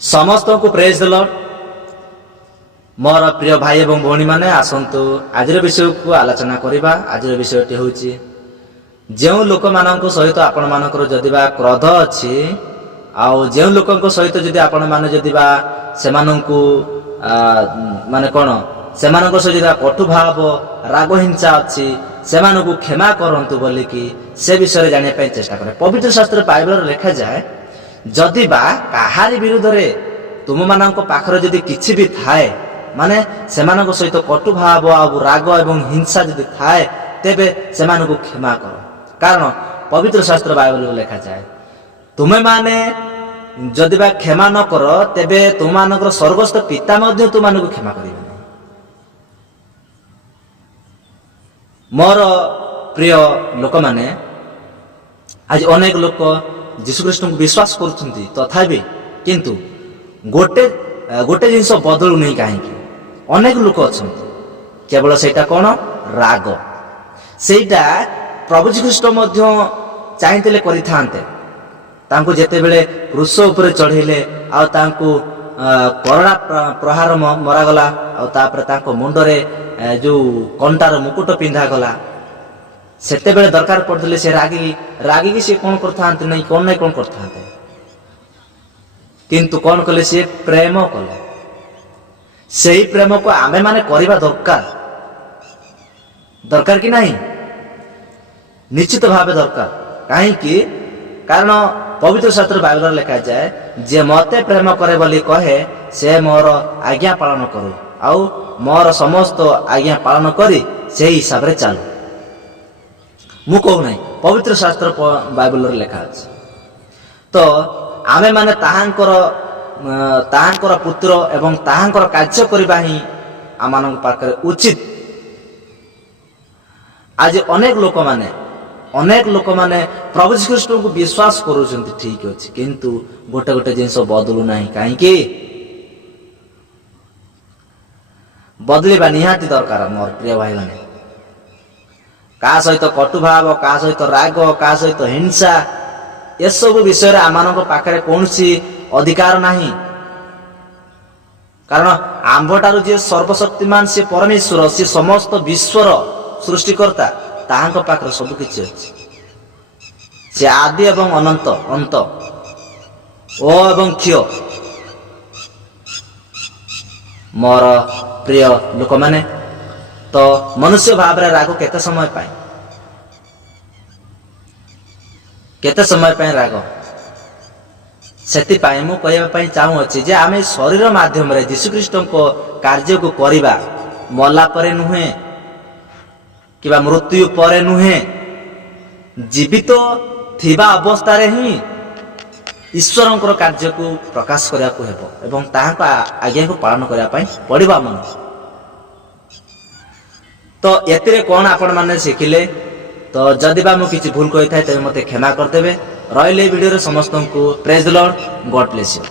समस्त को praise the Lord. मोर प्रिय भाई एवं भौणी माने आसंतु आज विषय को आलोचना करबा। आज विषयटी होची जो लोक मानक सहित आपण मानकर जदिबा क्रोध अछि आउ जो लोकक सहित जदि आपण माने जदिबा सेमानंकु माने कोन सेमानक सहित कटु भाव राग हिंसा अछि सेमानकु क्षमा करंतु बोली कि से विषय जानिया पय चेष्टा करे। पवित्र शास्त्र बाइबल लिखा जाए जदि बा काहारी विरुद्ध रे तुम मानक पाखर जदि किछि भी थाए माने सेमानक सहित कटु भाव आ राग एवं हिंसा जदि थाए तेबे सेमानकु क्षमा कर। कारण पवित्र शास्त्र बाइबल लिखा जाए तुमे माने जदि बा क्षमा न कर तेबे तुम मानकर स्वर्गस्थ पिता मध्य तुम मानकु क्षमा करिबे। मोर प्रिय लोक माने आज अनेक लोक जीशु कृष्ण को विश्वास करुछंती तथापि किंतु गोटे गोटे जिनस बदलु नहीं कहीं अनेक लोक अछंती केवल सेटा कोन राग सेटा प्रभु जी कृष्ण मध्य चाहिए करिथांते तांको जेते बेले क्रूस ऊपर चढ़ेले आ तांको करुणा प्रहार मरा गला आ तापर तांको मुंडरे जो कंटार मुकुट पिंधा गला सेते बेले दरकार पड़थिले से रागी की से कोन करथांते नहीं कोन करथांते किंतु कोन कले से प्रेम कले सेही प्रेम को आमे माने करिबा दरकार कि नहीं निश्चित भावे दरकार काहे कि कारण पवित्र शास्त्र बाइबल लिखा जाए जे मते प्रेम करे बोली कहे से मोर आज्ञा पालन करू आउ मोर समस्त आज्ञा पालन करी से हिसाब रे चालू मु कहू नहीं पवित्र शास्त्र बाइबल लिखा अछि। तो आमे माने ताहांकर पुत्र एवं ताहांकर कार्य करबा ही आमान पाखरे उचित। आज अनेक लोक माने प्रभु श्रीकृष्ण को विश्वास करूछंती ठीक अछि किंतु गोटे गोटे जिनस बदलु नाही काहे कि बदलिबा निहाती दरकार। मोर प्रिय भाई माने का सहित कटु भाव का सहित राग का सहित हिंसा ये सब विषय रे आमानक पाखरे कोनसी अधिकार नाही। कारण आंबटारु जे सर्वशक्तिमान से परमेश्वर से समस्त विश्वर सृष्टिकर्ता ताहांक पाखरे सब किछि अछि से आदि एवं अनंत अंत ओ एवं क्षय। मोर प्रिय लोक माने तो मनुष्य भाव रे राग केते समय पाए राग सेति पाए मु कहबा पई चाहू अछि जे आमे शरीर माध्यम रे यीशु कृष्ण को कार्य को करिबा मला परे नुहे किबा मृत्यु परे नुहे जीवित थिबा अवस्था रे ही ईश्वरंकर कार्य को प्रकाश करिया को हेबो एवं ताहां आज्ञा को पालन करिया पई पड़िबा मन। तो एतिरे कोन आपण माने शिखिले तो जदि बा मु किछि भूल कहि थाए तबे मते क्षमा कर देबे। रहिले वीडियो रे समस्त को praise the Lord, God bless you.